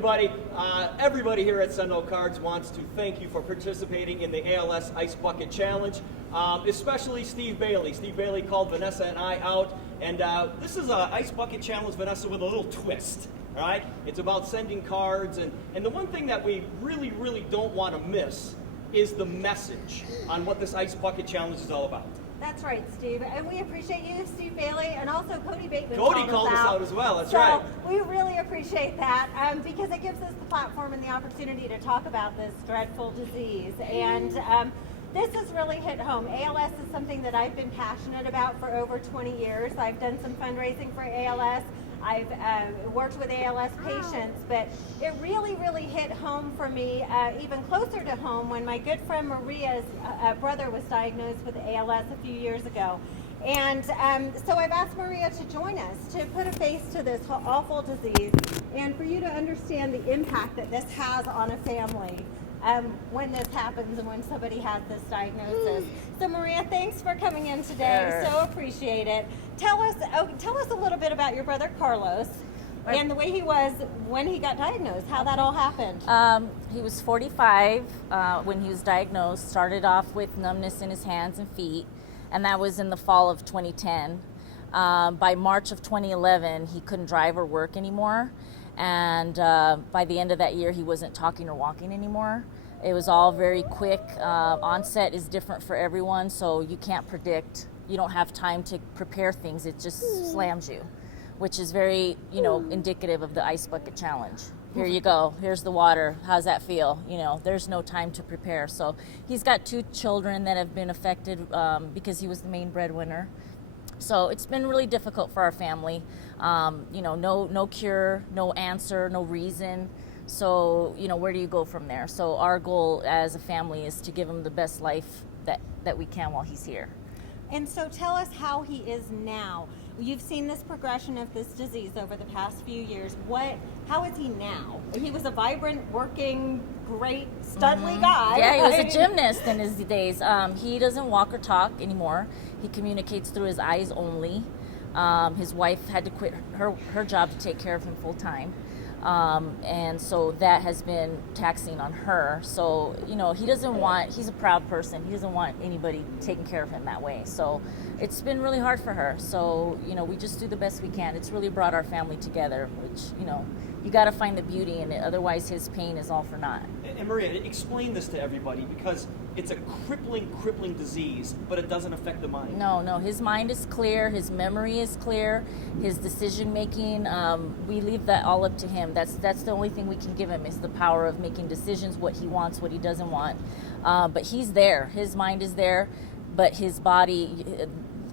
everybody. Everybody here at SendOutCards wants to thank you for participating in the ALS Ice Bucket Challenge, especially Steve Bailey. Steve Bailey called Vanessa and I out, and this is an Ice Bucket Challenge, Vanessa, with a little twist. All right? It's about sending cards, and the one thing that we really, really don't want to miss is the message on what this Ice Bucket Challenge is all about. That's right, Steve, and we appreciate you, Steve Bailey, and also Cody Bateman. Cody called us out as well, that's right. We really appreciate that because it gives us the platform and the opportunity to talk about this dreadful disease. And this has really hit home. ALS is something that I've been passionate about for over 20 years. I've done some fundraising for ALS. I've worked with ALS patients, but it really, really hit home for me, even closer to home, when my good friend Maria's brother was diagnosed with ALS a few years ago. And so I've asked Maria to join us to put a face to this awful disease and for you to understand the impact that this has on a family when this happens and when somebody has this diagnosis. So Maria, thanks for coming in today. Sure. So appreciate it. Tell us a little bit about your brother Carlos and the way he was when he got diagnosed, how that all happened. He was 45 when he was diagnosed, started off with numbness in his hands and feet, and that was in the fall of 2010. By March of 2011, he couldn't drive or work anymore. And by the end of that year, he wasn't talking or walking anymore. It was all very quick. Onset is different for everyone, so you can't predict. You don't have time to prepare things. It just slams you, which is very, indicative of the Ice Bucket Challenge. Here you go. Here's the water. How's that feel? There's no time to prepare. So he's got 2 children that have been affected because he was the main breadwinner. So it's been really difficult for our family. No cure, no answer, no reason. So, where do you go from there? So our goal as a family is to give him the best life that we can while he's here. And so tell us how he is now. You've seen this progression of this disease over the past few years. How is he now? He was a vibrant, working, great, studly guy. Yeah, he was a gymnast in his days. He doesn't walk or talk anymore. He communicates through his eyes only. His wife had to quit her job to take care of him full time. And so that has been taxing on her. So, he's a proud person. He doesn't want anybody taking care of him that way. So it's been really hard for her. So, we just do the best we can. It's really brought our family together, which, you got to find the beauty in it. Otherwise, his pain is all for naught. And Maria, explain this to everybody, because it's a crippling disease, but it doesn't affect the mind. No, his mind is clear, his memory is clear, his decision making, we leave that all up to him. That's the only thing we can give him, is the power of making decisions, what he wants, what he doesn't want. But he's there, his mind is there, but his body,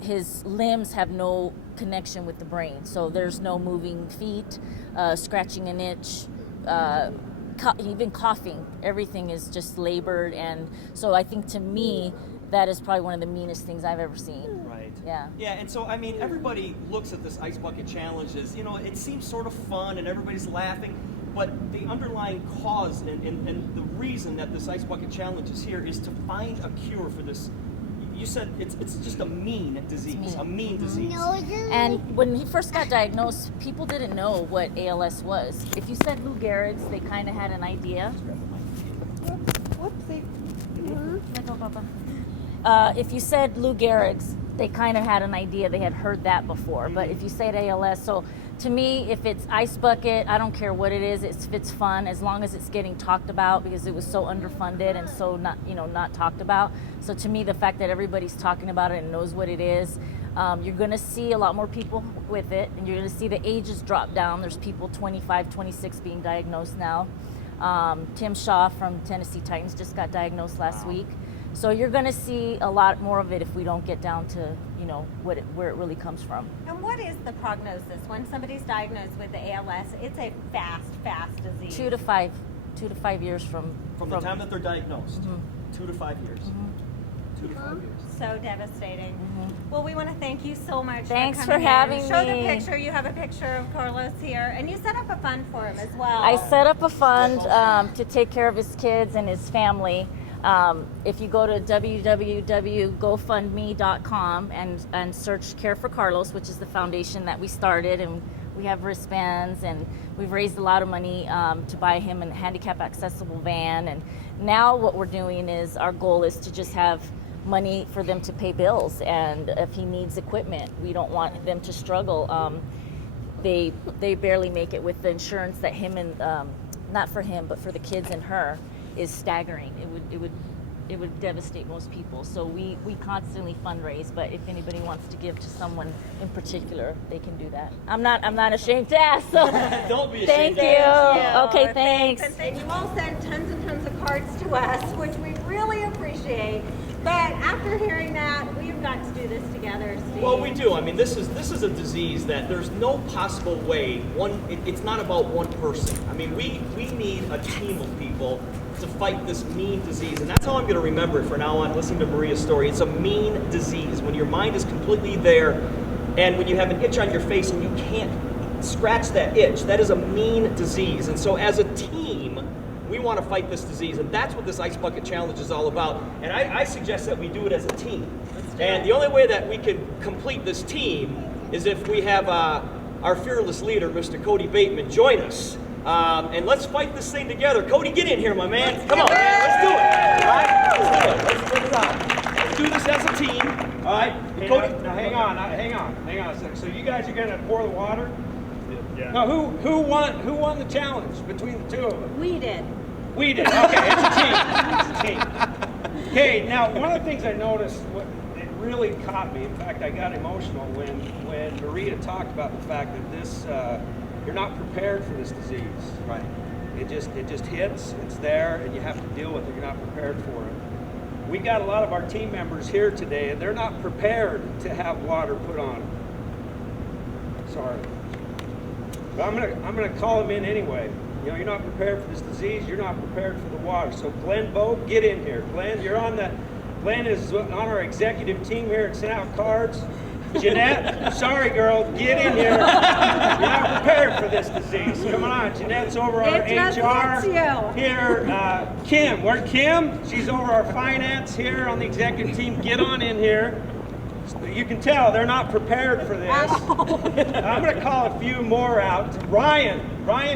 his limbs have no connection with the brain. So there's no moving feet, scratching an itch, even coughing. Everything is just labored. And so I think, to me, that is probably one of the meanest things I've ever seen. Right. Yeah. Yeah, and so, everybody looks at this Ice Bucket Challenge as, it seems sort of fun and everybody's laughing, but the underlying cause and the reason that this Ice Bucket Challenge is here is to find a cure for this. You said it's just a mean disease, a mean disease. And when he first got diagnosed, people didn't know what ALS was. If you said Lou Gehrig's, they kind of had an idea. Whoopsie. If you said Lou Gehrig's, they kind of had an idea. They had heard that before. But if you said ALS, so to me, if it's Ice Bucket, I don't care what it is. If it's fun, as long as it's getting talked about, because it was so underfunded and so not talked about. So to me, the fact that everybody's talking about it and knows what it is, you're going to see a lot more people with it, and you're going to see the ages drop down. There's people 25, 26 being diagnosed now. Tim Shaw from Tennessee Titans just got diagnosed last week. So you're going to see a lot more of it if we don't get down to, where it really comes from. And what is the prognosis when somebody's diagnosed with the ALS? It's a fast disease. 2 to 5 years from the time that they're diagnosed. 2 to 5 years. 2 to 5 years. So devastating. Well, we want to thank you so much. Thanks for for coming having in. Show me. the picture. You have a picture of Carlos here, and you set up a fund for him as well. I set up a fund to take care of his kids and his family. If you go to www.gofundme.com and search Care for Carlos, which is the foundation that we started, and We have wristbands, and we've raised a lot of money to buy him a handicap accessible van. And now what we're doing is, our goal is to just have money for them to pay bills, and if he needs equipment, we don't want them to struggle. They barely make it with the insurance that him and not for him but for the kids and her is staggering. It would devastate most people. So we constantly fundraise, but if anybody wants to give to someone in particular, they can do that. I'm not ashamed to ask. So Don't be thank ashamed. you. Okay, thanks. And you all send tons and tons of cards to us, which we really appreciate. But after hearing that, we've got to do this together, Steve. Well, we do. I mean, this is a disease that there's no possible way it's not about one person. I mean, we need a team of people to fight this mean disease, and that's how I'm going to remember it from now on. Listening to Maria's story, it's a mean disease when your mind is completely there, and when you have an itch on your face and you can't scratch that itch. That is a mean disease, and so as a team, we want to fight this disease, and that's what this Ice Bucket Challenge is all about. And I suggest that we do it as a team. And the only way that we can complete this team is if we have our fearless leader, Mr. Cody Bateman, join us. And let's fight this thing together. Cody, get in here, my man. Come on, man. Let's do it. All right? Let's do it. Let's do this as a team. All right? Cody. Now hang on a second. So you guys are gonna pour the water? Yeah. Now who won the challenge between the two of them? We did. We did. Okay, it's a team. It's a team. Okay, now one of the things I noticed, it really caught me. In fact, I got emotional when Maria talked about the fact that this you're not prepared for this disease. Right. It just hits. It's there, and you have to deal with it. You're not prepared for it. We got a lot of our team members here today, and they're not prepared to have water put on them. Sorry. But I'm gonna call them in anyway. You know, you're not prepared for this disease. You're not prepared for the water. So Glenn Bogue, get in here. Glenn, Glenn is on our executive team here at SendOutCards. Jeanette, sorry girl, get in here. You're not prepared for this disease. Come on, Jeanette's over our HR here. Kim, where's Kim? She's over our finance here on the executive team. Get on in here. You can tell they're not prepared for this. I'm going to call a few more out. Ryan,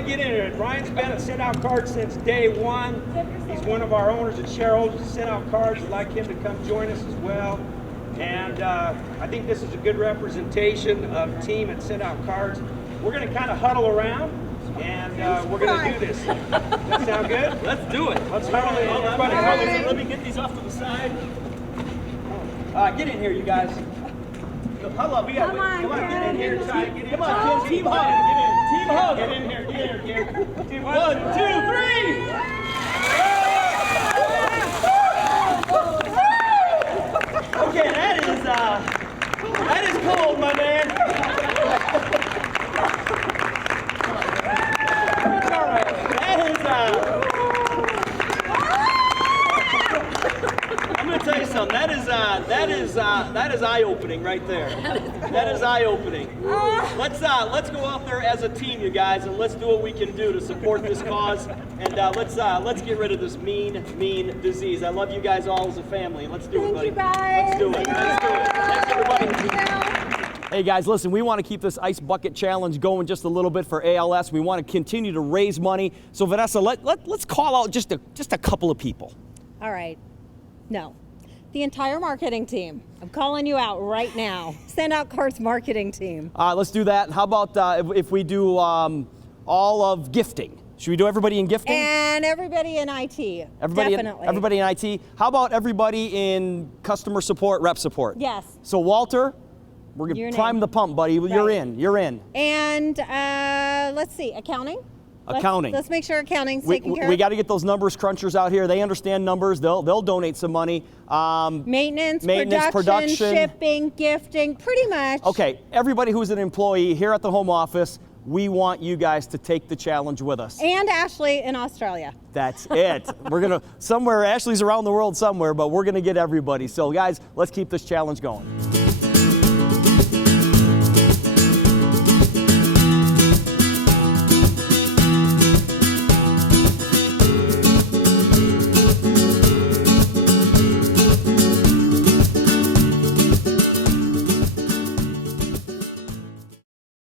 get in here. Ryan's been at SendOutCards since day one. He's one of our owners and shareholders at SendOutCards. We'd like him to come join us as well. And I think this is a good representation of team at SendOutCards. We're going to kind of huddle around, and we're going to do this. Does that sound good? Let's do it. Let's huddle in. Everybody huddle in. Let me get these off to the side. Get in here, you guys. Huddle up. Come on, get in here. Come on, Kim. Team hug. Get in. Team hug. Get in here, Kim. Team 1, 2, 3. Okay, that is cold, my man. All right. I'm gonna tell you something. That is eye-opening right there. That is eye-opening. Let's go out there as a team, you guys, and let's do what we can do to support this cause. And let's get rid of this mean disease. I love you guys all as a family. Let's do it, buddy. You guys. Let's do it. Thanks, everybody. Hey guys, listen, we want to keep this Ice Bucket Challenge going just a little bit for ALS. We want to continue to raise money. So Vanessa, let's call out just a couple of people. All right. No. The entire marketing team. I'm calling you out right now. SendOutCards marketing team. Let's do that. How about if we do all of gifting? Should we do everybody in gifting? And everybody in IT. Definitely. Everybody in IT. How about everybody in customer support, rep support? Yes. So Walter, we're going to prime the pump, buddy. Right. You're in. And let's see, accounting. Accounting. Let's make sure accounting's taken care of. We got to get those numbers crunchers out here. They understand numbers. They'll donate some money. Maintenance, production, shipping, gifting, pretty much. Okay, everybody who's an employee here at the home office, we want you guys to take the challenge with us. And Ashley in Australia. That's it. We're going to, Ashley's around the world somewhere, but we're going to get everybody. So guys, let's keep this challenge going.